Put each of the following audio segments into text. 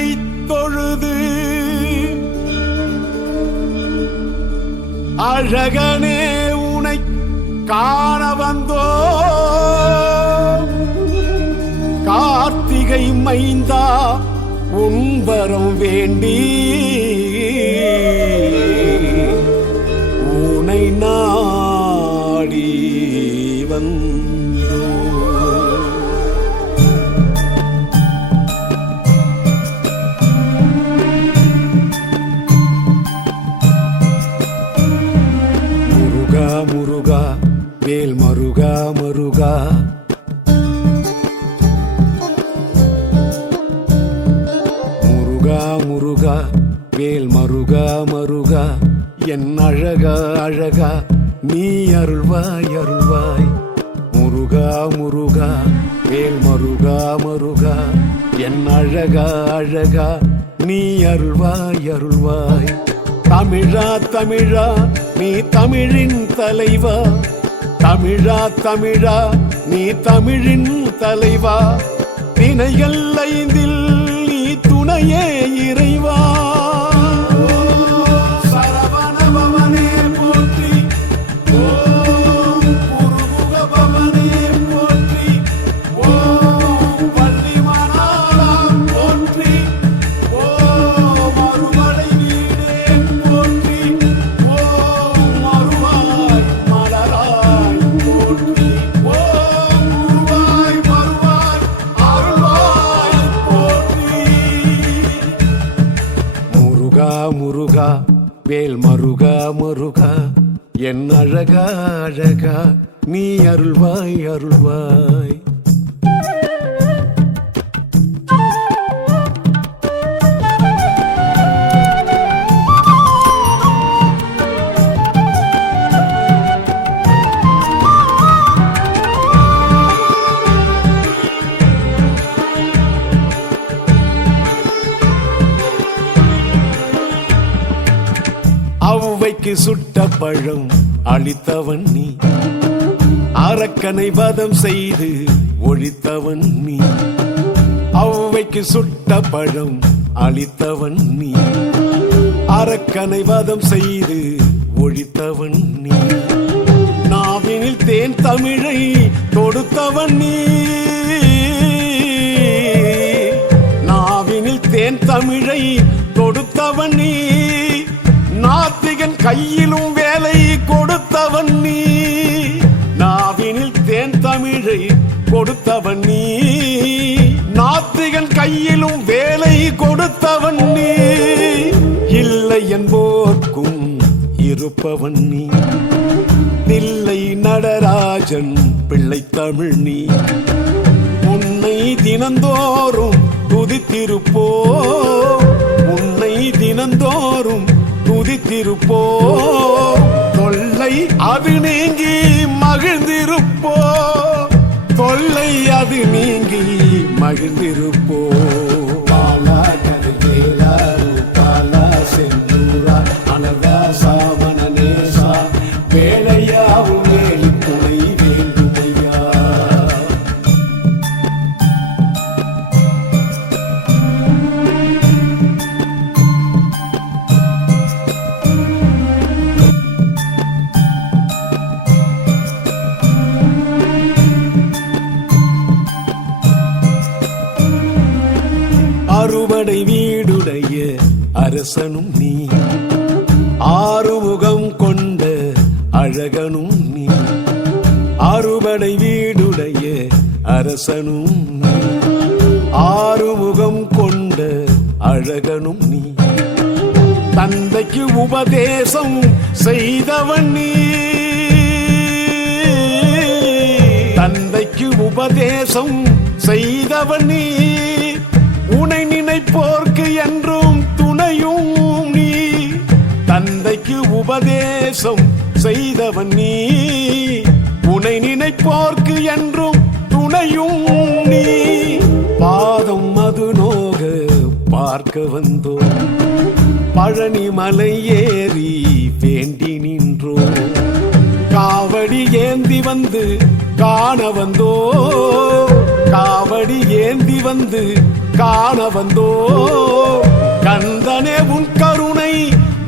உனை தொழுது அழகனே உனை காண வந்தோ கார்த்திகை மைந்தா உன்பரம் வேண்டி உனை நாடி வந்தோ. முருகா முருகா வேல் மருகா மருகா முருகா வேல் மருகா மருகா என் அழகா அழகா நீ அருள்வாய் அருள்வாய். முருகா முருகா வேல் மருகா மருகா என் அழகா அழகா நீ அருள்வாய் அருள்வாய். தமிழா தமிழா நீ தமிழின் தலைவா, தமிழா தமிழா நீ தமிழின் தலைவா, திணைகள் ஐந்தில் நீ துணையே இறைவா. சரவணபவனே போற்றி, ஓம் குருமுகபவனே போற்றி, ஓம் வள்ளிமணாளம் போற்றி, ஓம் அருமலை வீடே போற்றி, ஓம் அருவாய் மலராய் போற்றி, ஓம் குருவாய் வருவாய் அருள்வாய் போற்றி. முருகா முருகா வேல் மருகா மருகா என் அழகா அழகா நீ அருள்வாய் அருள்வாய். ஔவைக்கு சுட்ட பழம் அளித்தவன் நீ, அரக்கனை வதம் செய்து ஒழித்தவன் நீ. ஔவைக்கு சுட்ட பழம் அளித்தவன் நீ, அரக்கனை வதம் செய்து ஒழித்தவன் நீ. நாவினில் தேன் தமிழை தொடுத்தவன் நீ, நாவினில் தேன் தமிழை தொடுத்தவன் நீ. நாத்திகன் கையிலும் வேலை கொடுத்தவன் நீ, நாவினில் தேன் தமிழை கொடுத்தவன் நீ. நாத்திகன் கையிலும் வேலை கொடுத்தவன் நீ. இல்லை என்போர்க்கும் இருப்பவன் நீ, தில்லை நடராஜன் பிள்ளை தமிழ் நீ. உன்னை தினந்தோறும் துதித்திருப்போ, உன்னை தினந்தோறும் துதித்திருப்போ, தொல்லை அது நீங்கி மகிழ்ந்திருப்போ, தொல்லை அது நீங்கி மகிழ்ந்திருப்போ. பாலா கருவேலா பாலா செந்தூரா அனதா சாமனேசா வேலையா உவேலி துணை வேண்டுமையா. அறுபடை வீடுடைய அரசனும் நீ, ஆறுமுகம் கொண்ட அழகனும் நீ. அறுபடை வீடுடைய அரசனும் நீ, ஆறுமுகம் கொண்ட அழகனும் நீ. தந்தைக்கு உபதேசம் செய்தவன் நீ, தந்தைக்கு உபதேசம் செய்தவன் நீ. உனை நினைப்போர்க்கு என்றும் துணையும் நீ, தந்தைக்கு உபதேசம் செய்தவன் நீ. உனை நினைப்போர்க்கு என்றும் துணையும் நீ. பாதம் மது நோக பார்க்க வந்தோ, பழனி மலை ஏறி வேண்டி நின்றோ. காவடி ஏந்தி வந்து காண வந்தோ, காவடி ஏந்தி வந்து காண வந்தோ கந்தனே உன் கருணை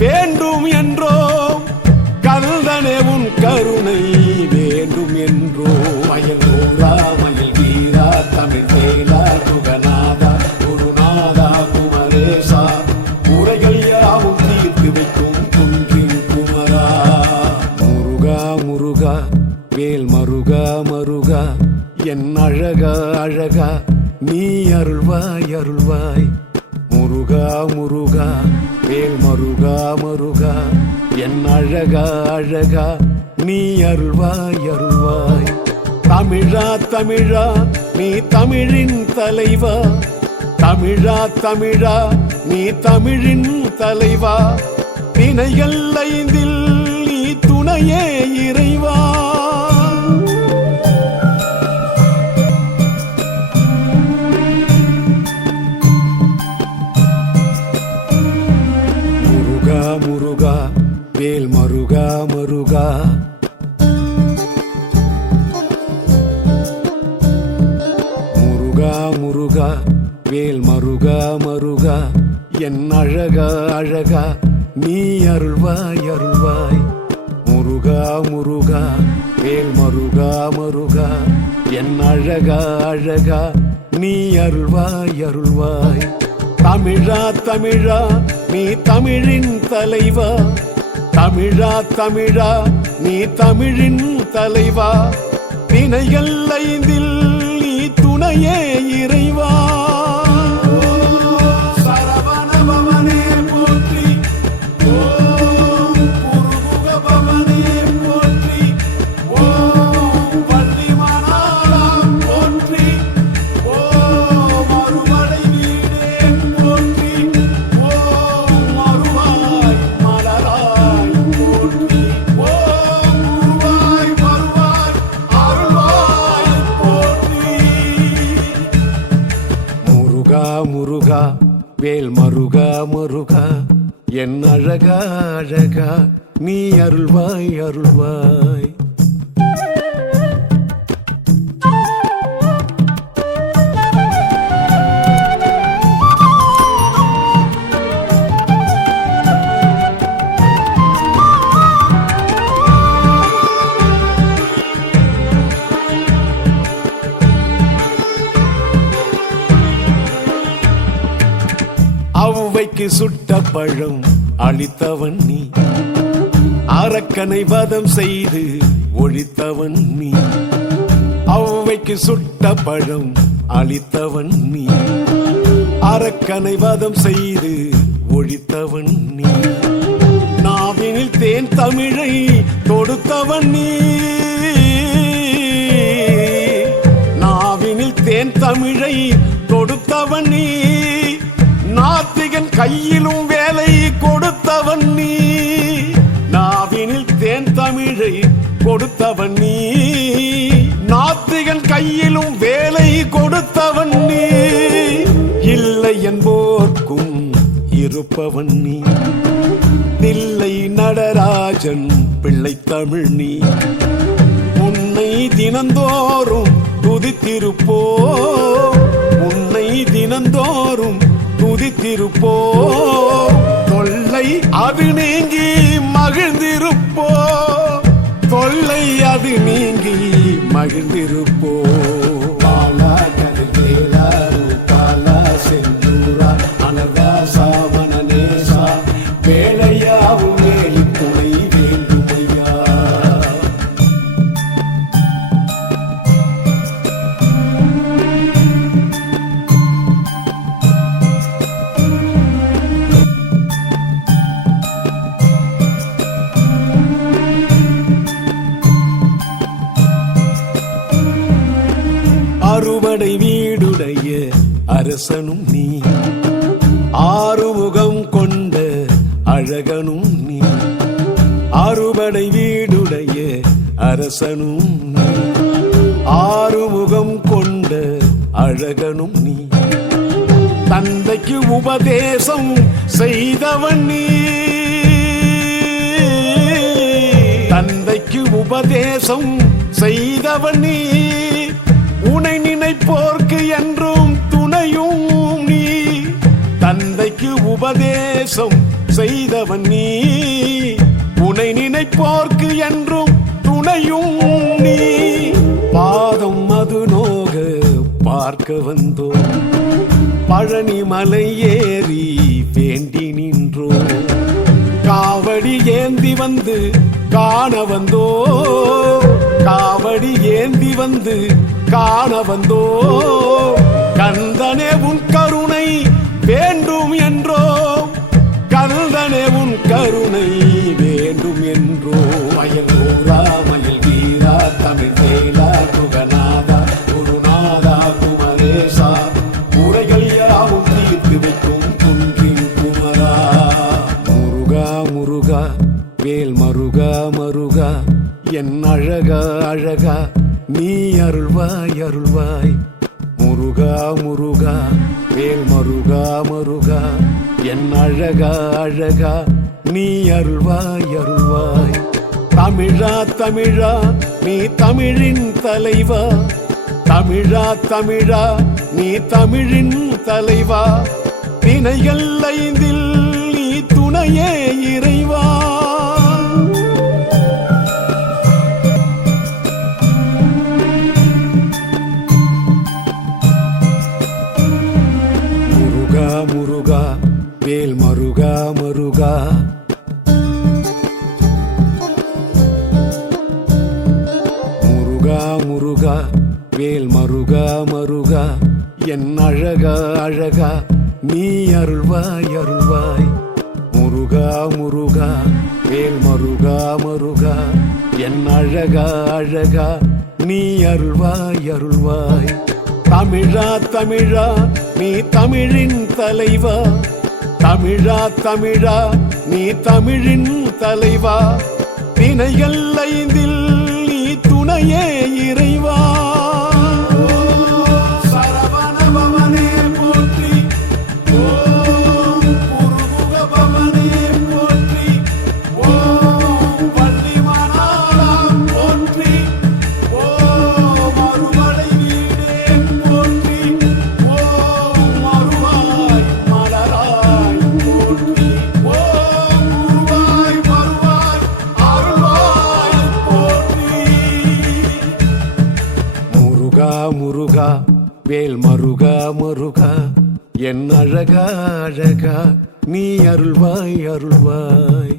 வேண்டும் என்றோ கந்தனே உன் கருணை வேண்டும் என்றோ மயலூரா மயில் வீரா தமிழ் வேலா குகநாதா குருநாதா குமரேசா உரைகள் யாவும் தீர்த்து வைக்கும் குன்றின் குமரா முருகா முருகா வேல் மருகா மருகா என் அழகா அழகா நீ அருள்வாய் அருள்வாய் முருகா முருகா வேல் மருகா மருகா என் அழகா அழகா நீ அருள்வாய் அருள்வாய் தமிழா தமிழா நீ தமிழின் தலைவா தமிழா தமிழா நீ தமிழின் தலைவா திணைகள் ஐந்தில் நீ துணையே இறைவா முருகா வேல் மருகா மருகா முருகா முருகா வேல் மருகா மருகா என் அழகா அழகா நீ அருள்வாய் அருள்வாய் முருகா முருகா வேல் மருகா மருகா என் அழகா அழகா நீ அருள்வாய் அருள்வாய் தமிழா தமிழா நீ தமிழின் தலைவா தமிழா தமிழா நீ தமிழின் தலைவா திணைகள் ஐந்தில் நீ துணையே இறைவா சரவணபவனே போற்றி ஓம் குருமுக பவனே போற்றி ஓம் பள்ளிமணாளா போற்றி ஓம் அருமலை வீடே போற்றி ஓம் அருவாய் மலராய் போற்றி ஓம் குருவாய் வருவாய் அருள்வாய் போற்றி முருகா முருகா வேல் மருகா மருகா என் அழகா அழகா நீ அருள்வாய் அருள்வாய் ஔவைக்கு சுட்ட பழம் அளித்தவன் நீ அரக்கனை வதம் செய்து ஒழித்தவன் நீ ஔவைக்கு சுட்ட பழம் அளித்தவன் நீ அரக்கனை வதம் செய்து ஒழித்தவன் நீ நாவினில் தேன் தமிழை தொடுத்தவன் நீ நாவினில் தேன் தமிழை தொடுத்தவன் நீ நாத்திகன் கையிலும் வேலை கொடுத்தவன் நீ நாவினில் தேன் தமிழை கொடுத்தவன் நீ நாத்திகன் கையிலும் வேலை கொடுத்தவன் நீ இல்லை என்போர்க்கும் இருப்பவன் நீ தில்லை நடராஜன் பிள்ளை தமிழ் நீ உன்னை தினந்தோறும் துதித்திருப்போ உன்னை தினந்தோறும் துதித்திருப்போ தொல்லை அது நீங்கி மகிழ்ந்திருப்போ தொல்லை அது நீங்கி மகிழ்ந்திருப்போ பாலா கருவேலா காலா செந்தூரா அனதா சாமனேசா வேலையாவும் வேலி துணை வேண்டுமையா அறுபடை வீடுடைய அரசனும் நீ ஆறுமுகம் கொண்ட அழகனும் நீ அறுபடை வீடுடைய அரசனும் நீ ஆறுமுகம் கொண்ட அழகனும் நீ தந்தைக்கு உபதேசம் செய்தவன் நீ தந்தைக்கு உபதேசம் செய்தவன் நீ உனை நினைப்போர்க்கு என்றும் துணையும் உபதேசம் செய்தவன் நீ, உனை நினைப்போர்க்கு என்றும் துணையும் நீ. பாதம் அது நோக பார்க்க வந்தோ, பழனி மலை ஏறி வேண்டி நின்றோ, காவடி ஏந்தி வந்து காண வந்தோ, காவடி ஏந்தி வந்து காண வந்தோ. கந்தனே உன் கருணை வேண்டும் என்றோ, கந்தனே உன் கருணை வேண்டும் என்றோ. மயில் ஊரா மயில் வீரா தமிழ் வேலா குகநாதா குருநாதா குமரேசா, உரைகள் யாவும் தீர்த்து வைக்கும் குன்றின் குமரா. முருகா முருகா வேல் மருகா மருகா, என் அழகா அழகா நீ அருள்வாய் அருள்வாய். முருகா முருகா வேல் மருகா மருகா, என் அழகா அழகா நீ அருள்வாய் அருள்வாய். தமிழா தமிழா நீ தமிழின் தலைவா, தமிழா தமிழா நீ தமிழின் தலைவா. திணைகள் ஐந்தில் நீ துணையே இறைவா. முருகா முருகா வேல் மருகா மருகா, முருகா முருகா வேல் மருகா மருகா, என் அழகா அழகா நீ அருள்வாய் அருள்வாய். முருகா முருகா வேல் மருகா மருகா, என் அழகா அழகா நீ அருள்வாய் அருள்வாய். தமிழா தமிழா நீ தமிழின் தலைவா, தமிழா தமிழா நீ தமிழின் தலைவா. திணைகள் ஐந்தில் நீ துணையே இறைவா. முருகா வேல் மருகா மருகா, என் அழகா அழகா நீ அருள்வாய் அருள்வாய்.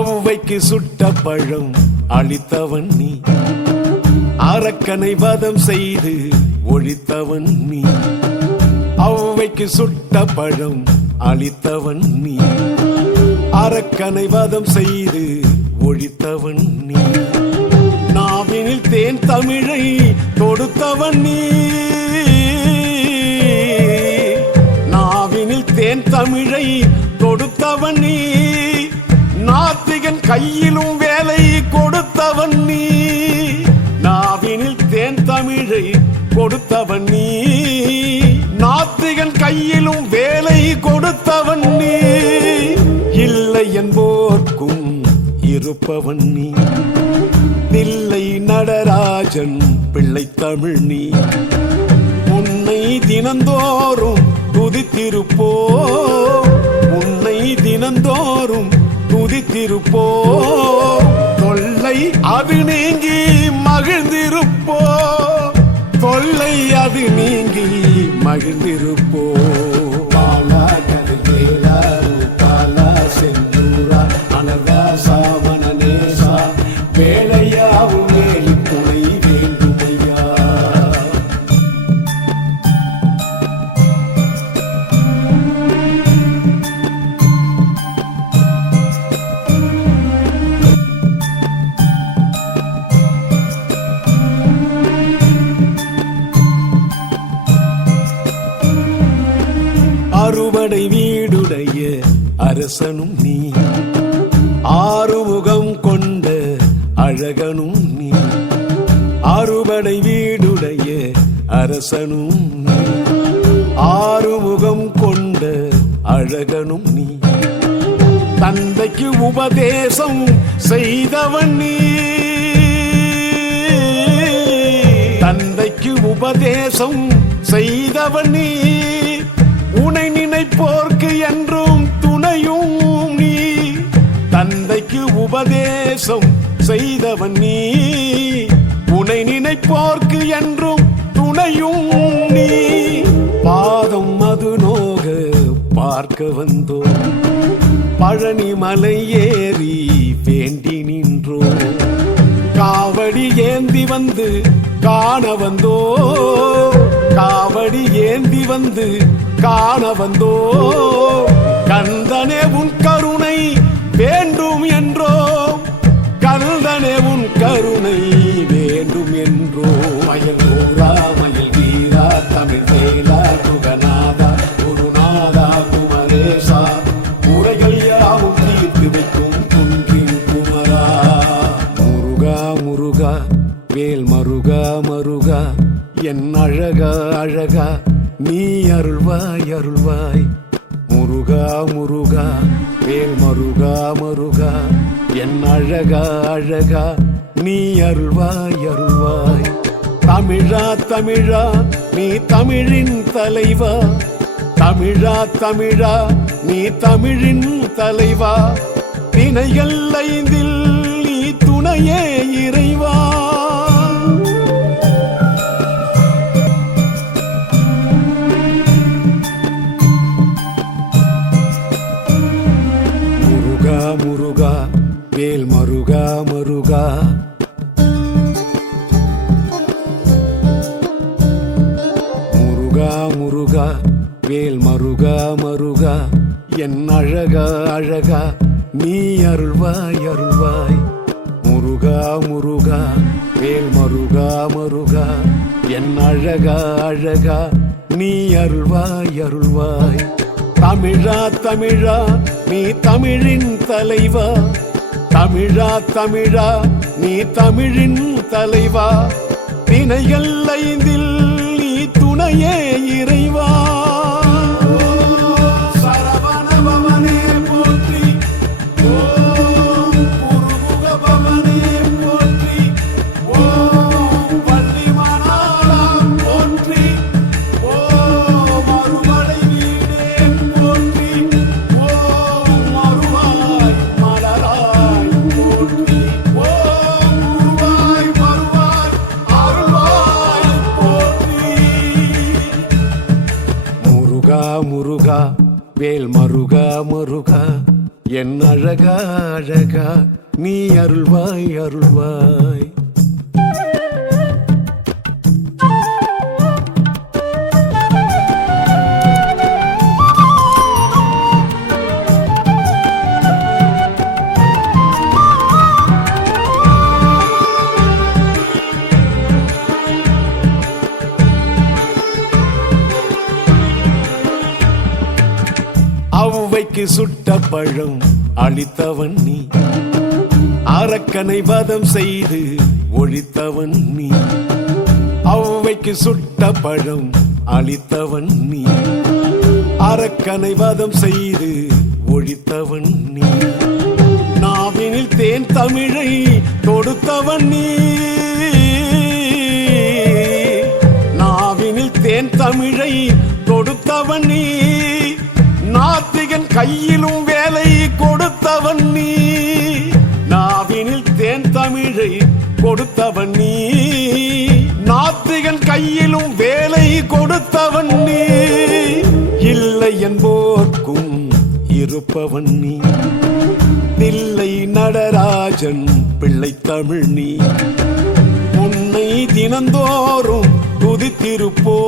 ஔவைக்கு சுட்ட பழம் அளித்தவன் நீ, அரக்கனை வதம் செய்து ஒழித்தவன் நீ. ஔவைக்கு சுட்ட பழம் அளித்தவன் நீ, அரக்கனை வதம் செய்து ஒழித்தவன் நீ. நாவினில் தேன் தமிழை தொடுத்தவன் நீ, நாவினில் தேன் தமிழை தொடுத்தவன் நீ. நாத்திகன் கையிலும் வேலை கொடுத்தவன் நீ, நாவினில் தேன் தமிழை கொடுத்தவன் நீ. நாத்திகன் கையிலும் வேலை கொடுத்தவன் நீ, இல்லை என்போர்க்கும் இருப்பவன் நீ. தில்லை நடராஜன் பிள்ளை தமிழ் நீ, உன்னை தினந்தோறும் துதித்திருப்போ, உன்னை தினந்தோறும் துதித்திருப்போ. தொல்லை அது நீங்கி மகிழ்ந்திருப்போ, தொல்லை அது நீங்கி மகிழ்ந்திருப்போ. பாலா கருவேலா பாலா செந்தூரா அனதாசா மனநேசா, வேலையாவும் வேலி துணை வேண்டுமையா. அறுபடை வீடுடைய அரசனும் நீ, ஆறுமுகம் கொண்ட அழகனும் நீ. அறுபடை வீடுடைய அரசனும் நீ, ஆறுமுகம் கொண்ட அழகனும் நீ, தந்தைக்கு உபதேசம் செய்தவன் நீ, தந்தைக்கு உபதேசம் செய்தவன் நீ, உனை நினைப்போர்க்கு என்றும் துணையும் நீ, தந்தைக்கு உபதேசம் செய்தவன் நீ, உனை நினைப்போர்க்கு என்றும் துணையும் நீ, பாதம் மது நோக பார்க்க வந்தோம், பழனி மலை ஏறி வேண்டி நின்றோம், காவடி ஏந்தி வந்து காண வந்தோ, காவடி ஏந்தி வந்து காண வந்தோ, கந்தனே உன் கருணை வேண்டும் என்றோ, கந்தனே உன் கருணை வேண்டும் என்றோ, மயில் ஊரா மயில் வீரா தமிழ் வேலா குகநாதா குருநாதா குமரேசா, உரைகள் யாவும் தீர்த்து வைக்கும் குன்றின் குமரா, முருகா முருகா வேல் மருகா மருகா, என் அழகா அழகா நீ அருள்வாய் அருள்வாய், முருகா முருகா வேல் மருகா மருகா, என் அழகா அழகா நீ அருள்வாய் அருள்வாய், தமிழா தமிழா நீ தமிழின் தலைவா, தமிழா தமிழா நீ தமிழின் தலைவா, திணைகள் ஐந்தில் நீ துணையே இறைவா, முருகா முருகா வேல் மருகா மருகா, முருகா முருகா வேல் மருகா மருகா, என் அழகா அழகா நீ அருள்வாய் அருள்வாய், முருகா முருகா வேல் மருகா மருகா, என் அழகா அழகா நீ அருள்வாய் அருள்வாய், தமிழா தமிழா நீ தமிழின் தலைவா, தமிழா தமிழா நீ தமிழின் தலைவா, திணைகள் ஐந்தில் நீ துணையே இறைவா, சரவணபவனே போற்றி, ஓம் குருமுக பவனே போற்றி, ஓம் பள்ளிமணாளா போற்றி, ஓம் அறுபடை வீடே போற்றி, ஓம் அருவாய் மலராய் போற்றி, ஓம் குருவாய் வருவாய் அருள்வாய் போற்றி, முருகா முருகா வேல் மருகா மருகா, என் அழகா அழகா நீ அருள்வாய் அருள்வாய், ஔவைக்கு சுட்ட பழம் அளித்தவன் நீ, அரக்கனை வதம் செய்து ஒழித்தவன் நீ, ஔவைக்கு சுட்ட பழம் அளித்தவன் நீ, அரக்கனை வதம் செய்து ஒழித்தவன் நீ, நாவினில் தேன் தமிழை தொடுத்தவன் நீ, நாவினில் தேன் தமிழை தொடுத்தவன் நீ, நாத்திகன் கையிலும் வேலை கொடுத்தவன் நீ, நாவினில் தேன் தமிழை கொடுத்தவன் நீ, நாத்திகன் கையிலும் வேலை கொடுத்தவன் நீ, இல்லை என்போர்க்கும் இருப்பவன் நீ, தில்லை நடராஜன் பிள்ளை தமிழ் நீ, உன்னை தினந்தோறும் துதித்திருப்போ